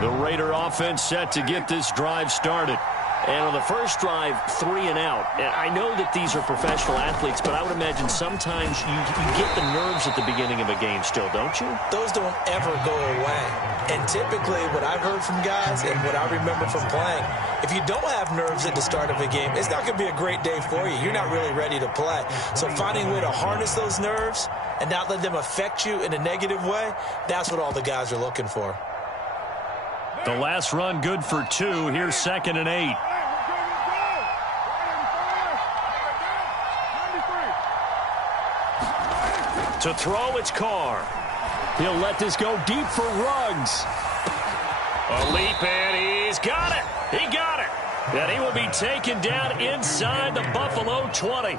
The Raider offense set to get this drive started. And on the first drive, 3 and out. And I know that these are professional athletes, but I would imagine sometimes you get the nerves at the beginning of a game still, don't you? Those don't ever go away. And typically what I've heard from guys and what I remember from playing, if you don't have nerves at the start of a game, it's not going to be a great day for you. You're not really ready to play. So finding a way to harness those nerves and not let them affect you in a negative way, that's what all the guys are looking for. The last run good for 2. Here's 2nd and 8. To throw, it's Carr. He'll let this go deep for Ruggs. A leap, and he's got it. He got it. And he will be taken down inside the Buffalo 20.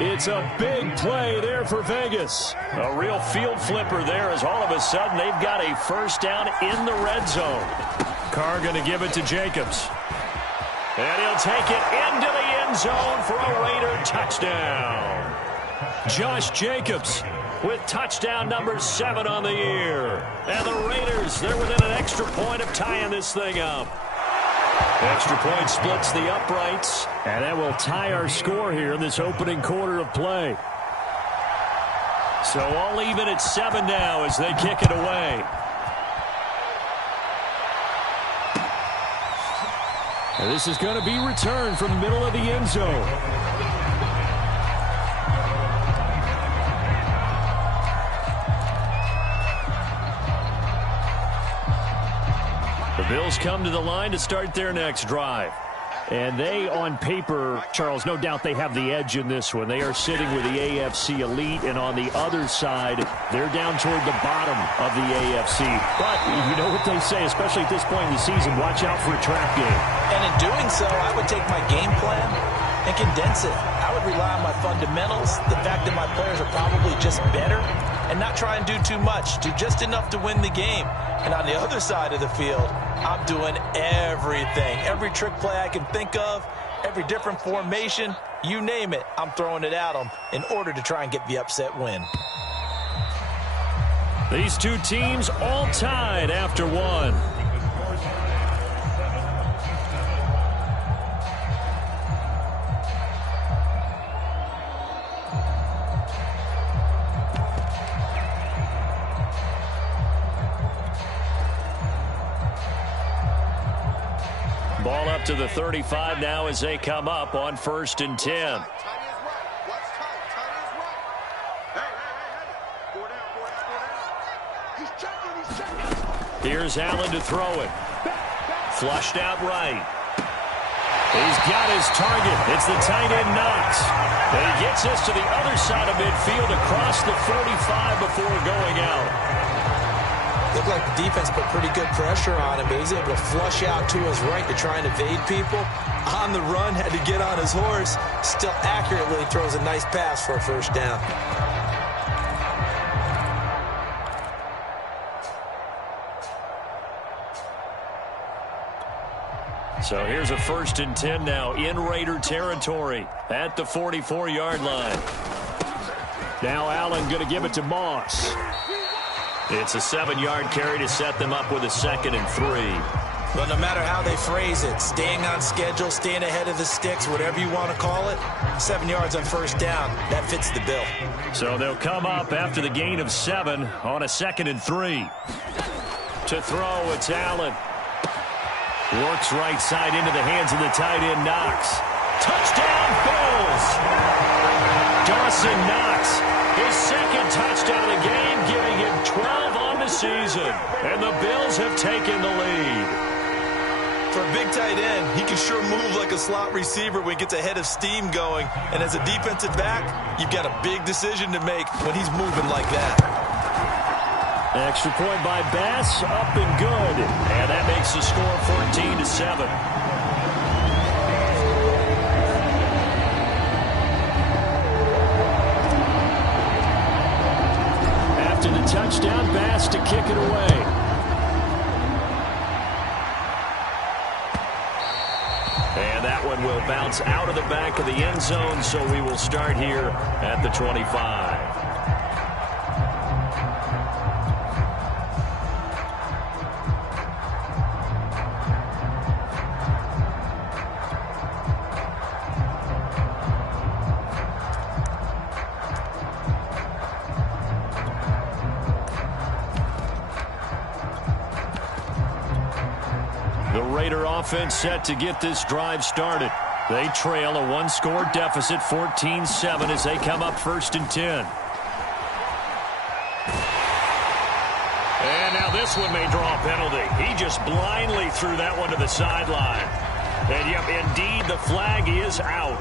It's a big play there for Vegas. A real field flipper there as all of a sudden they've got a first down in the red zone. Carr going to give it to Jacobs. And he'll take it into the end zone for a Raider touchdown. Josh Jacobs with touchdown number 7 on the year. And the Raiders, they're within an extra point of tying this thing up. Extra point splits the uprights. And that will tie our score here in this opening quarter of play. So all even at 7 now as they kick it away. And this is going to be returned from the middle of the end zone. The Bills come to the line to start their next drive. And they, on paper, Charles, no doubt they have the edge in this one. They are sitting with the AFC elite, and on the other side, they're down toward the bottom of the AFC. But you know what they say, especially at this point in the season, watch out for a trap game. And in doing so, I would take my game plan and condense it. I would rely on my fundamentals, the fact that my players are probably just better, and not try and do too much, do just enough to win the game. And on the other side of the field, I'm doing everything. Every trick play I can think of, every different formation, you name it, I'm throwing it at them in order to try and get the upset win. These two teams all tied after 1. Ball up to the 35 now as they come up on 1st and 10. Here's Allen to throw it. Flushed out right. He's got his target. It's the tight end Knox. And he gets us to the other side of midfield across the 45 before going out. Looked like the defense put pretty good pressure on him, but he's able to flush out to his right to try and evade people. On the run, had to get on his horse. Still accurately throws a nice pass for a first down. So here's a 1st and 10 now in Raider territory at the 44-yard line. Now Allen going to give it to Moss. It's a 7-yard carry to set them up with a 2nd and 3. But no matter how they phrase it, staying on schedule, staying ahead of the sticks, whatever you want to call it, 7 yards on first down, that fits the bill. So they'll come up after the gain of 7 on a 2nd and 3. To throw, it's Allen. Works right side into the hands of the tight end Knox. Touchdown Bills! Dawson Knox, his 2nd touchdown of the game, giving him 12 on the season. And the Bills have taken the lead. For a big tight end, he can sure move like a slot receiver when he gets a head of steam going. And as a defensive back, you've got a big decision to make when he's moving like that. Extra point by Bass, up and good. And that makes the score 14-7. After the touchdown, Bass to kick it away. And that one will bounce out of the back of the end zone, so we will start here at the 25. The Raider offense set to get this drive started. They trail a one-score deficit, 14-7, as they come up 1st and 10. And now this one may draw a penalty. He just blindly threw that one to the sideline. And, yep, indeed, the flag is out.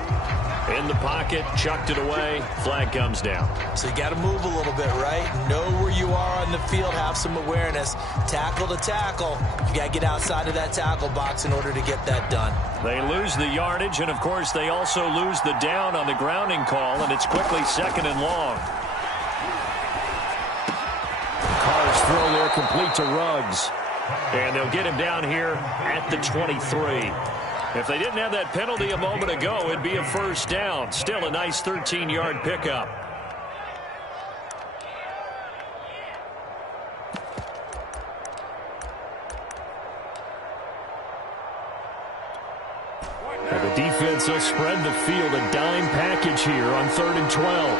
In the pocket, chucked it away, flag comes down. So you got to move a little bit, right? Know where you are on the field, have some awareness. Tackle to tackle. You got to get outside of that tackle box in order to get that done. They lose the yardage, and, of course, they also lose the down on the grounding call, and it's quickly 2nd and long. Carr's throw there complete to Ruggs. And they'll get him down here at the 23. If they didn't have that penalty a moment ago, it'd be a 1st down. Still a nice 13-yard pickup. And the defense will spread the field, a dime package here on 3rd and 12.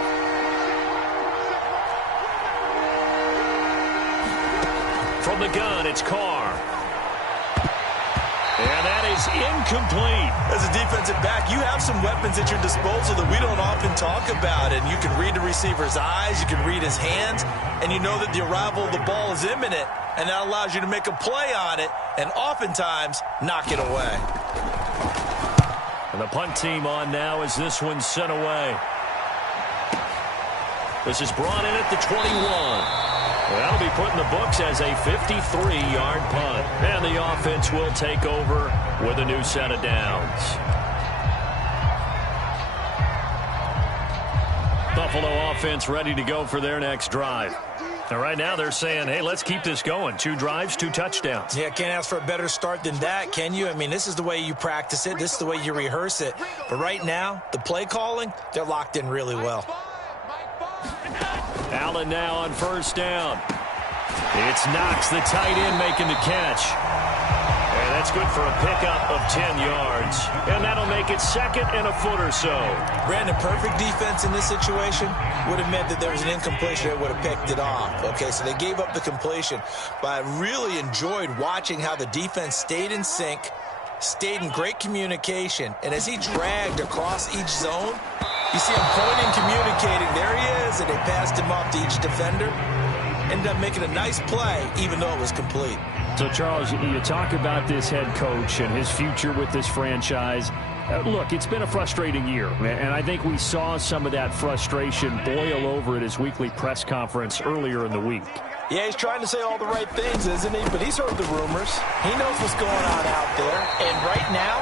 From the gun, it's Carr. And that is incomplete. As a defensive back, you have some weapons at your disposal that we don't often talk about. And you can read the receiver's eyes, you can read his hands, and you know that the arrival of the ball is imminent. And that allows you to make a play on it and oftentimes knock it away. And the punt team on now as this one's sent away. This is brought in at the 21. That'll be put in the books as a 53-yard punt. And the offense will take over with a new set of downs. Buffalo offense ready to go for their next drive. And right now they're saying, hey, let's keep this going. 2 drives, 2 touchdowns. Yeah, can't ask for a better start than that, can you? I mean, this is the way you practice it. This is the way you rehearse it. But right now, the play calling, they're locked in really well. Allen now on 1st down. It's Knox, the tight end, making the catch. And that's good for a pickup of 10 yards. And that'll make it 2nd and a foot or so. Brandon, perfect defense in this situation would have meant that there was an incompletion that would have picked it off. Okay, so they gave up the completion. But I really enjoyed watching how the defense stayed in sync, stayed in great communication. And as he dragged across each zone, you see him pointing, communicating. There he is, and they passed him off to each defender. Ended up making a nice play, even though it was complete. So, Charles, you talk about this head coach and his future with this franchise. Look, it's been a frustrating year, and I think we saw some of that frustration boil over at his weekly press conference earlier in the week. Yeah, he's trying to say all the right things, isn't he? But he's heard the rumors. He knows what's going on out there. And right now,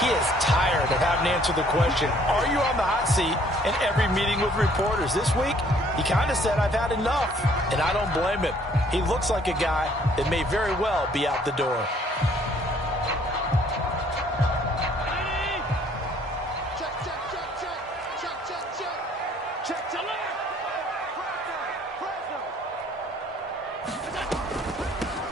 he is tired of having to answer the question, are you on the hot seat in every meeting with reporters? This week, he kind of said, I've had enough. And I don't blame him. He looks like a guy that may very well be out the door.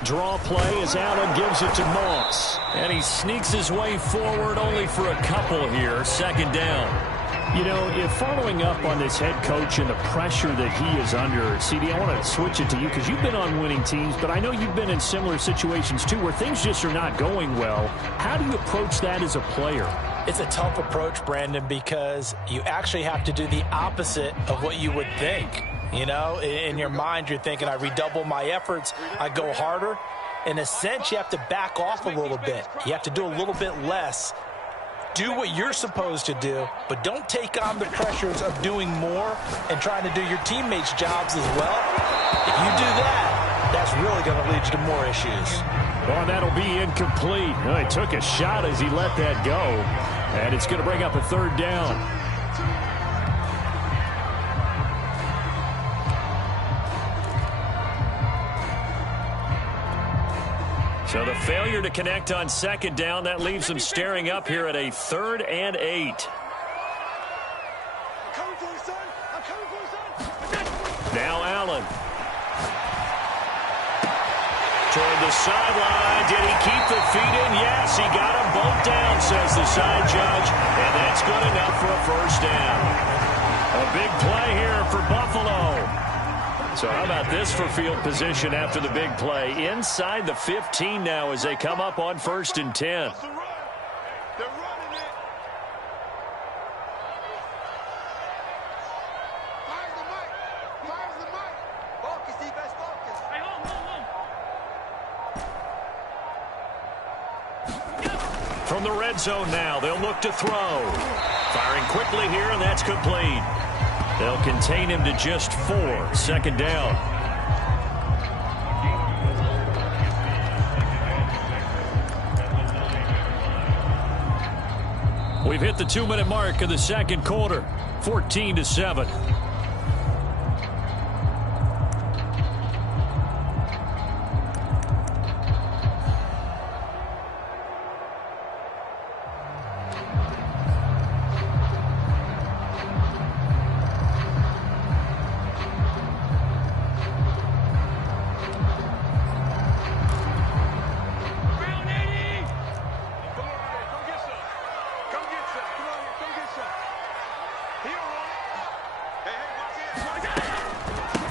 Draw play as Allen gives it to Moss. And he sneaks his way forward only for a couple here. 2nd down. You know, if following up on this head coach and the pressure that he is under, CD, I want to switch it to you because you've been on winning teams, but I know you've been in similar situations too where things just are not going well. How do you approach that as a player? It's a tough approach, Brandon, because you actually have to do the opposite of what you would think. You know, in your mind, you're thinking, I redouble my efforts, I go harder. In a sense, you have to back off a little bit. You have to do a little bit less. Do what you're supposed to do, but don't take on the pressures of doing more and trying to do your teammates' jobs as well. If you do that, that's really going to lead you to more issues. Well, that'll be incomplete. Well, he took a shot as he let that go, and it's going to bring up a 3rd down. So the failure to connect on 2nd down, that leaves them staring up here at a 3rd and 8. Now Allen. Toward the sideline. Did he keep the feet in? Yes, he got them both down, says the side judge. And that's good enough for a 1st down. A big play here for Buffalo. So how about this for field position after the big play? Inside the 15 now as they come up on 1st and 10. From the red zone now, they'll look to throw. Firing quickly here, and that's complete. They'll contain him to just 4. 2nd down. We've hit the 2-minute mark of the 2nd quarter. 14-7.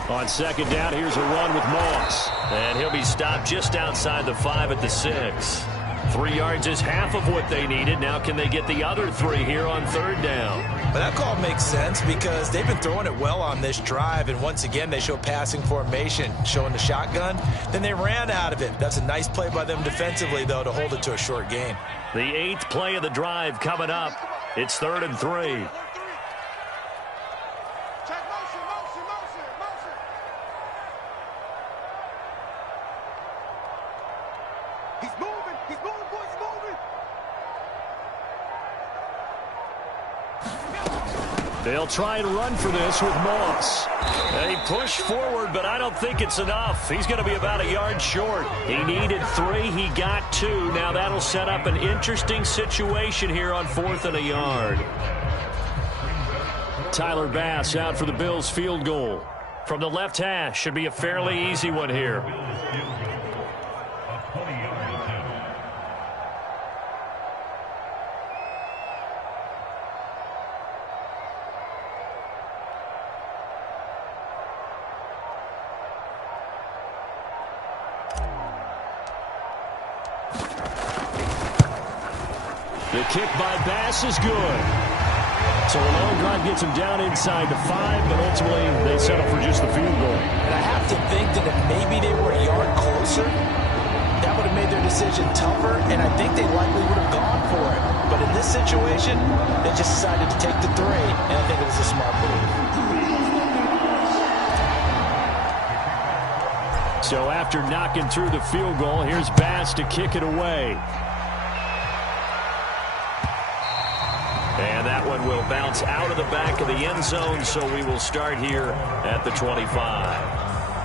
On 2nd down, here's a run with Moss. And he'll be stopped just outside the 5 at the 6. 3 yards is half of what they needed. Now can they get the other 3 here on 3rd down? But that call makes sense because they've been throwing it well on this drive. And once again, they show passing formation, showing the shotgun. Then they ran out of it. That's a nice play by them defensively, though, to hold it to a short gain. The 8th play of the drive coming up. It's 3rd and 3. They'll try and run for this with Moss. They push forward, but I don't think it's enough. He's going to be about a yard short. He needed 3. He got 2. Now that'll set up an interesting situation here on 4th and a yard. Tyler Bass out for the Bills field goal. From the left hash, should be a fairly easy one here. The kick by Bass is good. So a long drive gets him down inside the 5, but ultimately they settle for just the field goal. And I have to think that if maybe they were a yard closer, that would have made their decision tougher, and I think they likely would have gone for it. But in this situation, they just decided to take the 3, and I think it was a smart move. So after knocking through the field goal, here's Bass to kick it away. And that one will bounce out of the back of the end zone, so we will start here at the 25.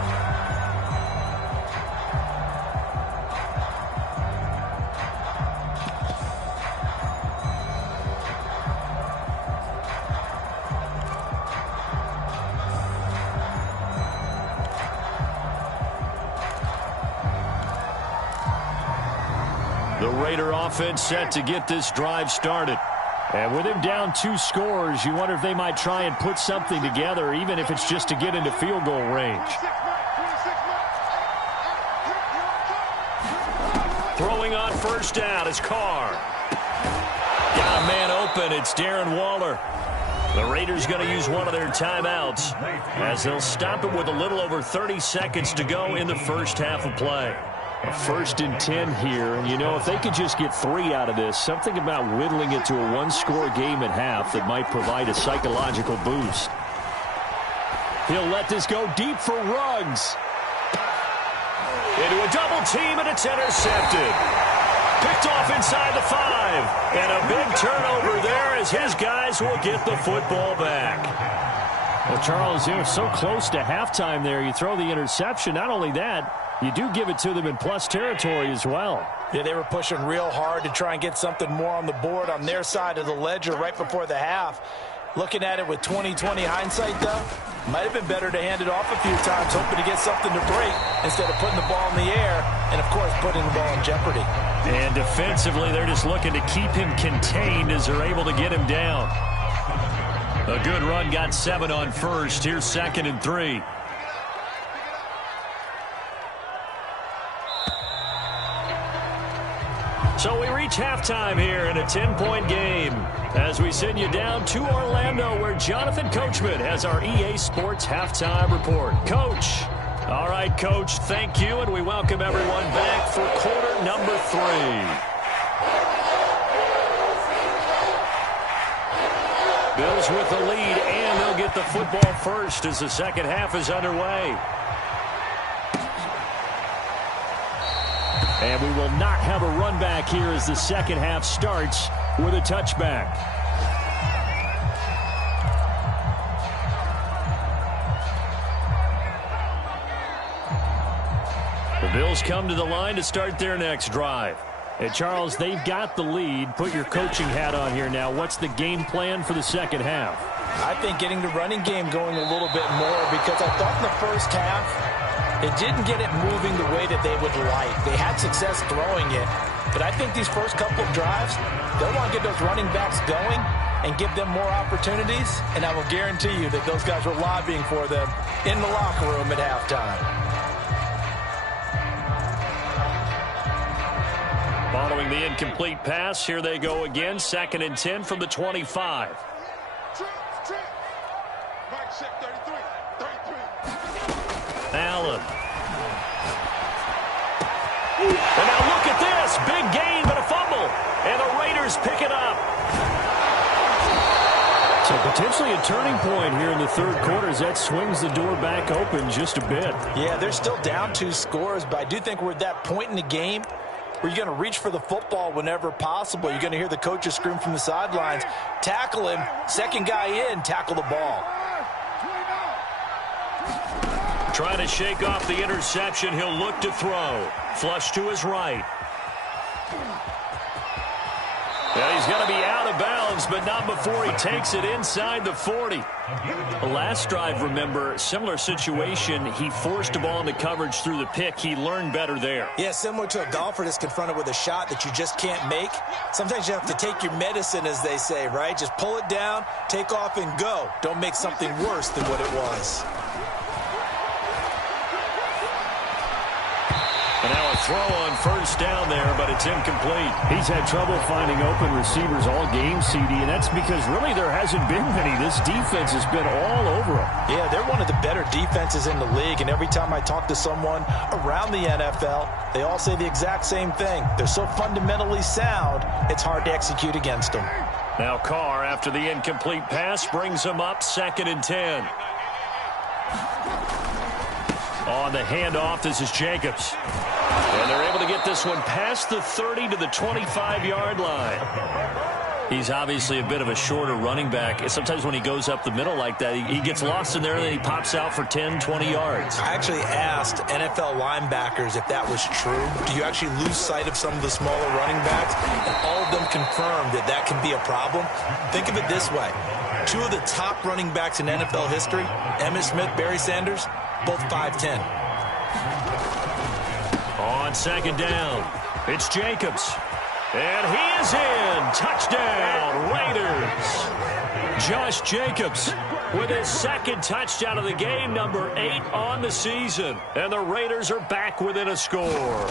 The Raider offense set to get this drive started. And with him down 2 scores, you wonder if they might try and put something together, even if it's just to get into field goal range. Throwing on 1st down is Carr. Got a man open. It's Darren Waller. The Raiders going to use one of their timeouts as they'll stop it with a little over 30 seconds to go in the first half of play. A 1st and 10 here, and you know, if they could just get 3 out of this, something about whittling it to a 1-score game at half that might provide a psychological boost. He'll let this go deep for Ruggs. Into a double team, and it's intercepted. Picked off inside the 5, and a big turnover there as his guys will get the football back. Well, Charles, you know, so close to halftime there, you throw the interception. Not only that, you do give it to them in plus territory as well. Yeah, they were pushing real hard to try and get something more on the board on their side of the ledger right before the half. Looking at it with 20/20 hindsight, though, might have been better to hand it off a few times, hoping to get something to break instead of putting the ball in the air and, of course, putting the ball in jeopardy. And defensively, they're just looking to keep him contained as they're able to get him down. A good run, got 7 on 1st. Here's 2nd and 3. So we reach halftime here in a 10-point game as we send you down to Orlando where Jonathan Coachman has our EA Sports halftime report. Coach. All right, Coach, thank you, and we welcome everyone back for quarter number 3. Bills with the lead, and they'll get the football first as the second half is underway. And we will not have a run back here as the second half starts with a touchback. The Bills come to the line to start their next drive. Hey, Charles, they've got the lead. Put your coaching hat on here now. What's the game plan for the second half? I think getting the running game going a little bit more because I thought in the first half it didn't get it moving the way that they would like. They had success throwing it, but I think these first couple of drives, they'll want to get those running backs going and give them more opportunities, and I will guarantee you that those guys were lobbying for them in the locker room at halftime. Following the incomplete pass, here they go again. 2nd and 10 from the 25. Allen. And now look at this. Big gain, but a fumble. And the Raiders pick it up. So potentially a turning point here in the third quarter as that swings the door back open just a bit. Yeah, they're still down 2 scores, but I do think we're at that point in the game where you're going to reach for the football whenever possible. You're going to hear the coaches scream from the sidelines. Tackle him. Second guy in, tackle the ball. Trying to shake off the interception. He'll look to throw. Flush to his right. Well, he's going to be out of bounds, but not before he takes it inside the 40. The last drive, remember, similar situation. He forced a ball into coverage through the pick. He learned better there. Yeah, similar to a golfer that's confronted with a shot that you just can't make. Sometimes you have to take your medicine, as they say, right? Just pull it down, take off, and go. Don't make something worse than what it was. And now a throw on first down there, but it's incomplete. He's had trouble finding open receivers all game, CD, and that's because really there hasn't been many. This defense has been all over them. Yeah, they're one of the better defenses in the league, and every time I talk to someone around the NFL, they all say the exact same thing. They're so fundamentally sound, it's hard to execute against them. Now Carr, after the incomplete pass, brings him up 2nd and 10. On the handoff, this is Jacobs. And they're able to get this one past the 30 to the 25-yard line. He's obviously a bit of a shorter running back. Sometimes when he goes up the middle like that, he gets lost in there and then he pops out for 10, 20 yards. I actually asked NFL linebackers if that was true. Do you actually lose sight of some of the smaller running backs? And all of them confirmed that that can be a problem. Think of it this way. 2 of the top running backs in NFL history, Emmitt Smith, Barry Sanders, both 5'10". On 2nd down, it's Jacobs. And he is in. Touchdown, Raiders. Josh Jacobs with his 2nd touchdown of the game, number 8 on the season. And the Raiders are back within a score.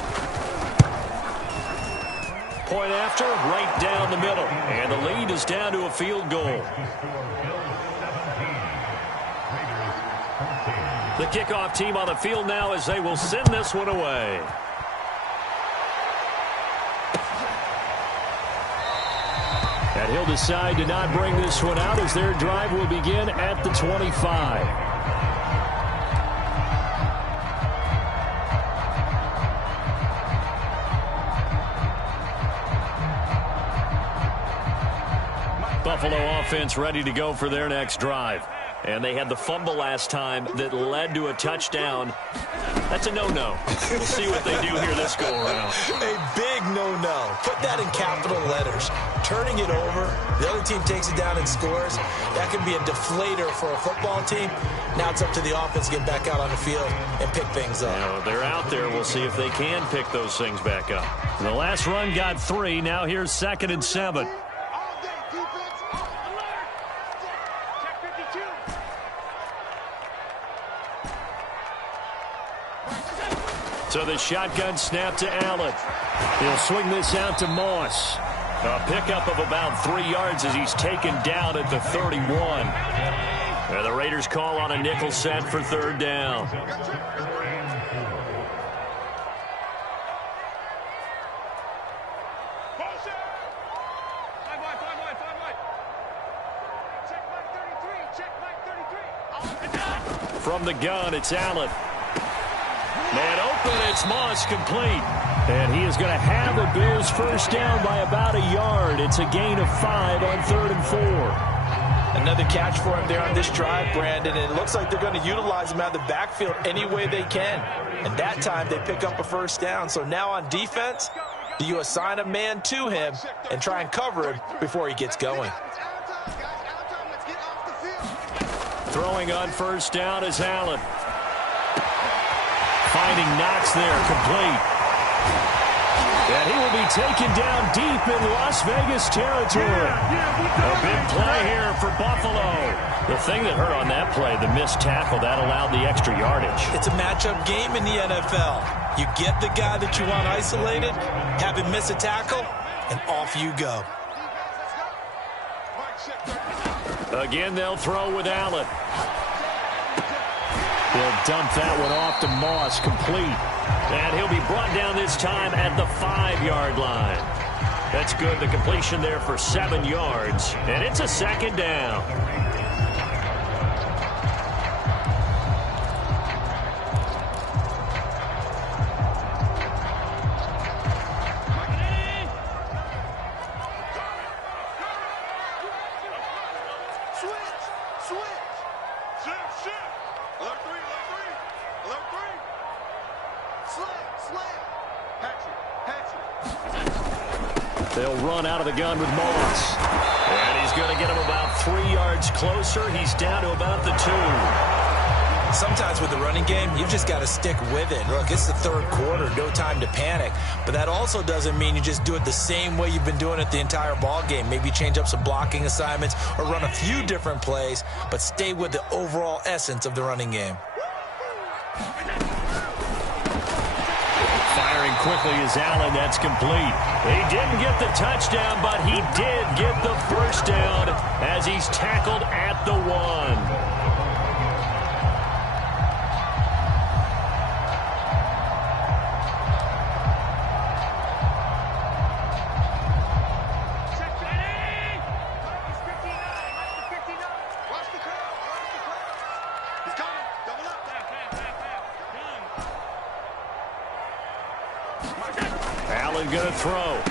Point after, right down the middle. And the lead is down to a field goal. The kickoff team on the field now as they will send this one away. And he'll decide to not bring this one out as their drive will begin at the 25. Buffalo offense ready to go for their next drive. And they had the fumble last time that led to a touchdown. That's a no-no. We'll see what they do here this go-around. A big no-no. Put that in capital letters. Turning it over, the other team takes it down and scores. That can be a deflator for a football team. Now it's up to the offense to get back out on the field and pick things up. You know, they're out there. We'll see if they can pick those things back up. The last run got 3. Now here's 2nd and 7. So the shotgun snap to Allen. He'll swing this out to Moss. A pickup of about 3 yards as he's taken down at the 31. And the Raiders call on a nickel set for 3rd down. From the gun, it's Allen. Man open, it's Moss, complete. And he is going to have the Bills first down by about a yard. It's a gain of 5 on 3rd and 4. Another catch for him there on this drive, Brandon, and it looks like they're going to utilize him out of the backfield any way they can. And that time they pick up a first down. So now on defense, do you assign a man to him and try and cover him before he gets going? Throwing on first down is Allen. Finding Knox there, complete. And he will be taken down deep in Las Vegas territory. A big play here for Buffalo. The thing that hurt on that play, the missed tackle, that allowed the extra yardage. It's a matchup game in the NFL. You get the guy that you want isolated, have him miss a tackle, and off you go. Again, they'll throw with Allen. He'll dump that one off to Moss, complete. And he'll be brought down this time at the 5-yard line. That's good. The completion there for 7 yards. And it's a 2nd down. They'll run out of the gun with Moss. And he's going to get him about 3 yards closer. He's down to about the 2. Sometimes with the running game, you've just got to stick with it. Look, it's the 3rd quarter, no time to panic. But that also doesn't mean you just do it the same way you've been doing it the entire ball game. Maybe change up some blocking assignments or run a few different plays, but stay with the overall essence of the running game. Firing quickly is Allen. That's complete. He didn't get the touchdown, but he did get the first down as he's tackled at the 1. Allen going to throw.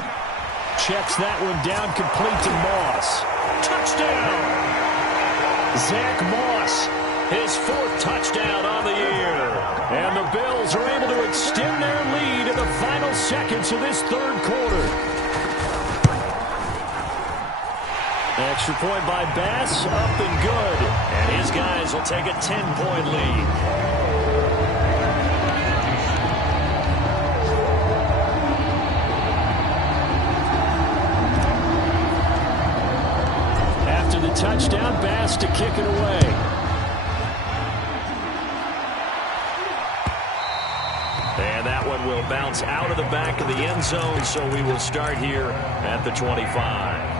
Checks that one down, complete to Moss. Touchdown! Zach Moss, his 4th touchdown on the year. And the Bills are able to extend their lead in the final seconds of this 3rd quarter. Extra point by Bass, up and good. And his guys will take a 10-point lead. Touchdown, Bass to kick it away. And that one will bounce out of the back of the end zone, so we will start here at the 25.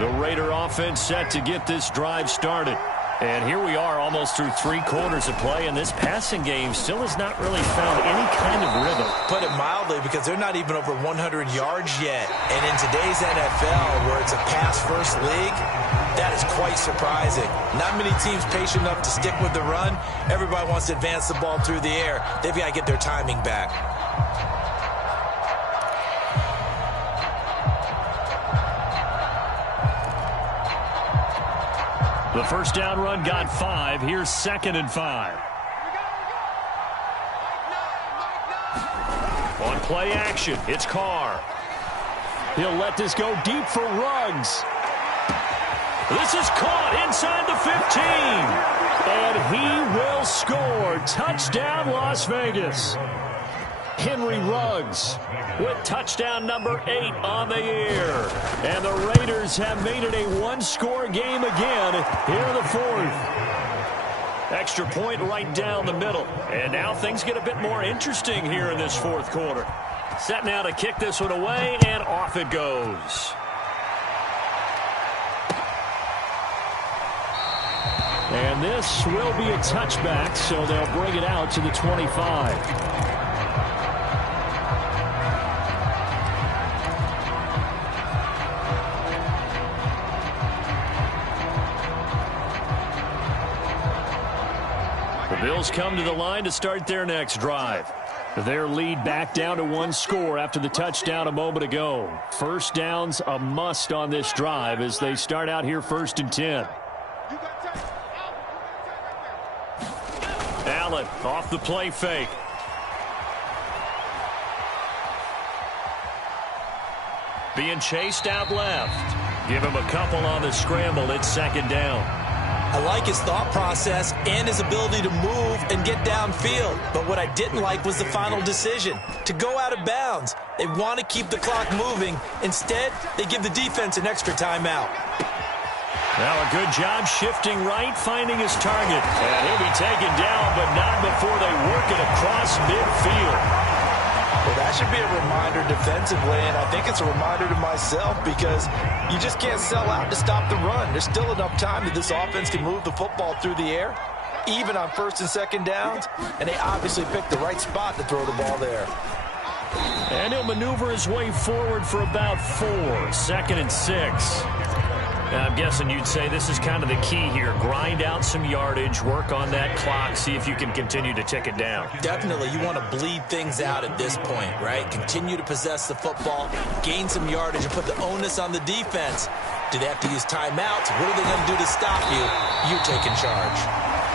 The Raider offense set to get this drive started. And here we are almost through 3 quarters of play, and this passing game still has not really found any kind of rhythm. Put it mildly, because they're not even over 100 yards yet. And in today's NFL, where it's a pass-first league, that is quite surprising. Not many teams patient enough to stick with the run. Everybody wants to advance the ball through the air. They've got to get their timing back. The first down run got 5. Here's 2nd and 5. On play action, it's Carr. He'll let this go deep for Ruggs. This is caught inside the 15. And he will score. Touchdown, Las Vegas. Henry Ruggs with touchdown number 8 on the year. And the Raiders have made it a one-score game again here in the fourth. Extra point right down the middle. And now things get a bit more interesting here in this fourth quarter. Set now to kick this one away, and off it goes. And this will be a touchback, so they'll bring it out to the 25. The Bills come to the line to start their next drive. Their lead back down to one score after the touchdown a moment ago. First down's a must on this drive as they start out here 1st and 10. Allen off the play fake. Being chased out left. Give him a couple on the scramble. It's 2nd down. I like his thought process and his ability to move and get downfield. But what I didn't like was the final decision, to go out of bounds. They want to keep the clock moving. Instead, they give the defense an extra timeout. Now a good job shifting right, finding his target. And he'll be taken down, but not before they work it across midfield. Well, that should be a reminder defensively, and I think it's a reminder to myself because you just can't sell out to stop the run. There's still enough time that this offense can move the football through the air, even on 1st and 2nd downs, and they obviously picked the right spot to throw the ball there. And he'll maneuver his way forward for about 4, 2nd and 6. Now, I'm guessing you'd say this is kind of the key here. Grind out some yardage, work on that clock, see if you can continue to tick it down. Definitely. You want to bleed things out at this point, right? Continue to possess the football, gain some yardage, and put the onus on the defense. Do they have to use timeouts? What are they going to do to stop you? You're taking charge.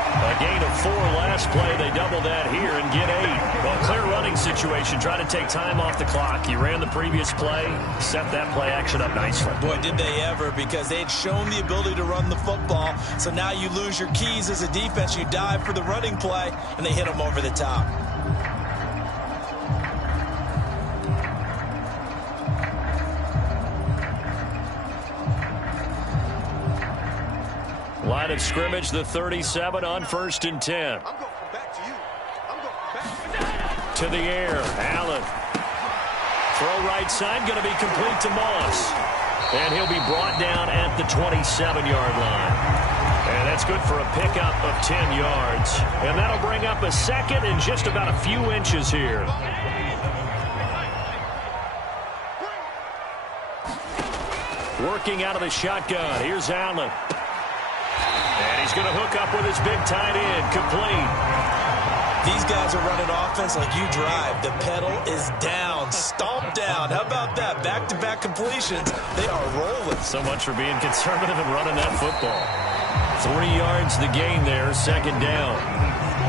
A gain of 4 last play. They double that here and get 8. Well, clear running situation. Try to take time off the clock. You ran the previous play, set that play action up nicely. Boy, did they ever, because they had shown the ability to run the football. So now you lose your keys as a defense. You dive for the running play, and they hit them over the top. Line of scrimmage, the 37 on 1st and 10. To the air, Allen. Throw right side, going to be complete to Moss. And he'll be brought down at the 27-yard line. And that's good for a pickup of 10 yards. And that'll bring up a 2nd and just about a few inches here. Working out of the shotgun. Here's Allen. And he's going to hook up with his big tight end. Complete. These guys are running offense like you drive. The pedal is down, stomped down. How about that? Back-to-back completions. They are rolling. So much for being conservative and running that football. 3 yards the gain there, 2nd down.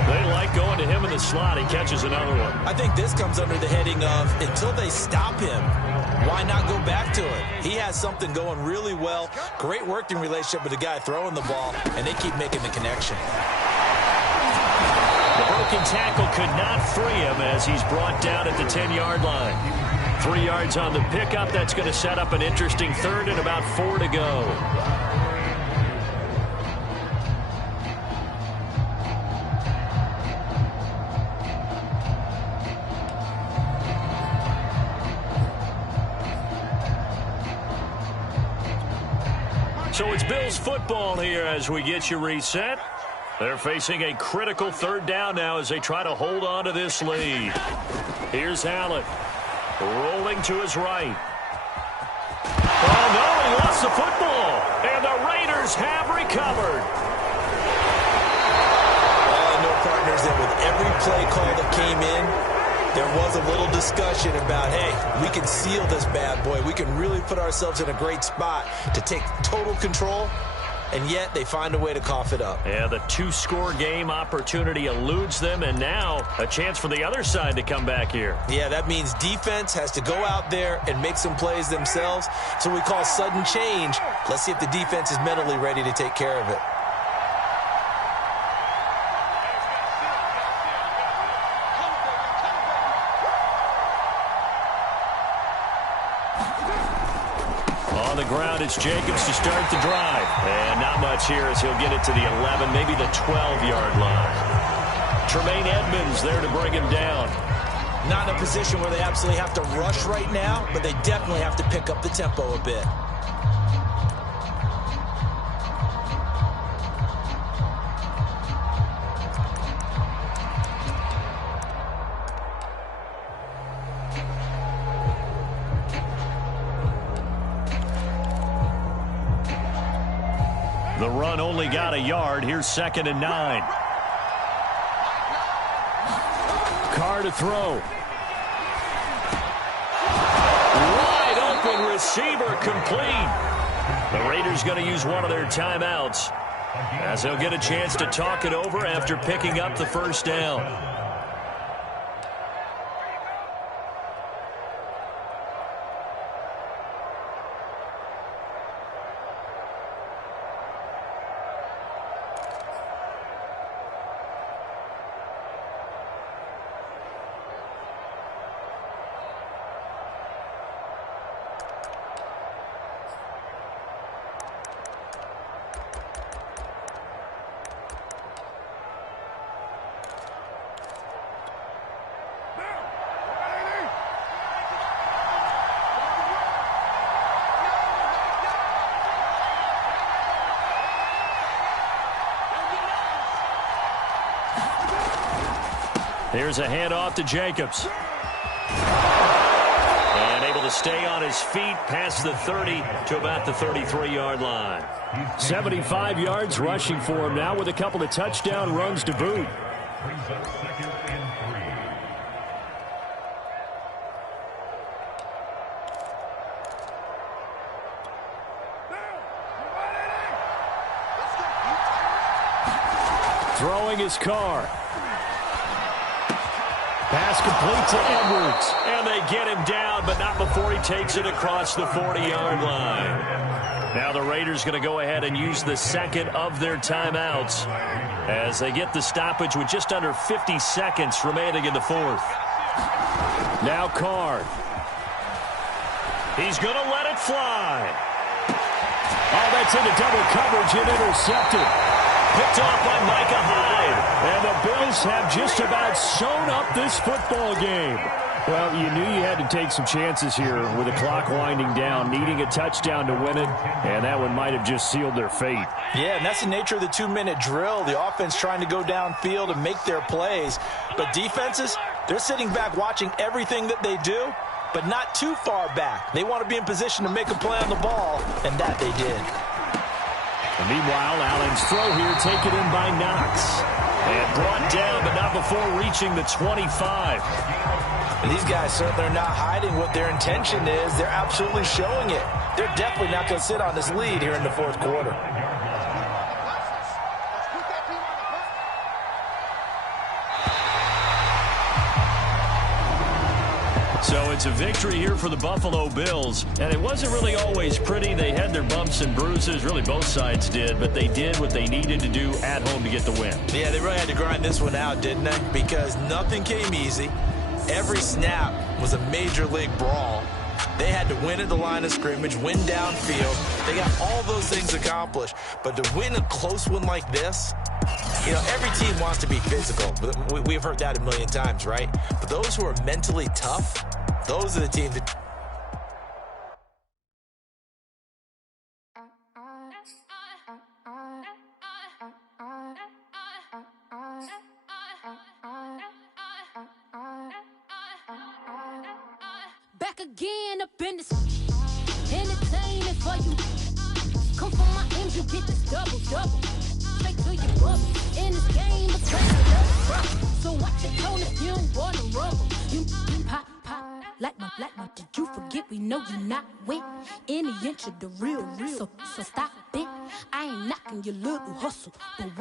They like going to him in the slot. He catches another one. I think this comes under the heading of until they stop him, why not go back to it? He has something going really well. Great working relationship with the guy throwing the ball, and they keep making the connection. The broken tackle could not free him as he's brought down at the 10-yard line. 3 yards on the pickup. That's going to set up an interesting 3rd and about 4 to go. So it's Bills football here as we get you reset. They're facing a critical 3rd down now as they try to hold on to this lead. Here's Allen. Rolling to his right. Oh, no, he lost the football. And the Raiders have recovered. Well, I know, partners, that with every play call that came in, there was a little discussion about, hey, we can seal this bad boy. We can really put ourselves in a great spot to take total control. and yet they find a way to cough it up. Yeah, the two-score game opportunity eludes them, and now a chance for the other side to come back here. Yeah, that means defense has to go out there and make some plays themselves. So we call sudden change. Let's see if the defense is mentally ready to take care of it. On the ground, it's Jacobs to start the drive. And not much here as he'll get it to the 11, maybe the 12-yard line. Tremaine Edmonds there to bring him down. Not in a position where they absolutely have to rush right now, but they definitely have to pick up the tempo a bit. The run only got a yard. Here's 2nd and 9. Carr to throw. Wide open receiver complete. The Raiders going to use one of their timeouts as they'll get a chance to talk it over after picking up the first down. Here's a handoff to Jacobs. And able to stay on his feet past the 30 to about the 33-yard line. 75 yards rushing for him now with a couple of touchdown runs to boot. Throwing his Carr. Pass complete to Edwards. And they get him down, but not before he takes it across the 40-yard line. Now the Raiders going to go ahead and use the second of their timeouts as they get the stoppage with just under 50 seconds remaining in the fourth. Now Carr. He's going to let it fly. Oh, that's into double coverage and intercepted. Picked off by Micah Hyde. And the Bills have just about sewn up this football game. Well, you knew you had to take some chances here with the clock winding down, needing a touchdown to win it, and that one might have just sealed their fate. Yeah, and that's the nature of the 2-minute drill. The offense trying to go downfield and make their plays. But defenses, they're sitting back watching everything that they do, but not too far back. They want to be in position to make a play on the ball, and that they did. And meanwhile, Allen's throw here taken in by Knox. And brought down, but not before reaching the 25. And these guys certainly are not hiding what their intention is. They're absolutely showing it. They're definitely not going to sit on this lead here in the fourth quarter. So it's a victory here for the Buffalo Bills. And it wasn't really always pretty. They had their bumps and bruises. Really, both sides did. But they did what they needed to do at home to get the win. Yeah, they really had to grind this one out, didn't they? Because nothing came easy. Every snap was a major league brawl. They had to win at the line of scrimmage, win downfield. They got all those things accomplished. But to win a close one like this, you know, every team wants to be physical. We've heard that a million times, right? But those who are mentally tough, those are the teams that... Back again up in this entertaining for you. Come from my end, you get this double. Straight to your bubble. In this game, it's crazy. So watch your tone if you don't want to rumble. You pop. Like my, did you forget we know you're not with any inch of the real. So stop it. I ain't knocking your little hustle, but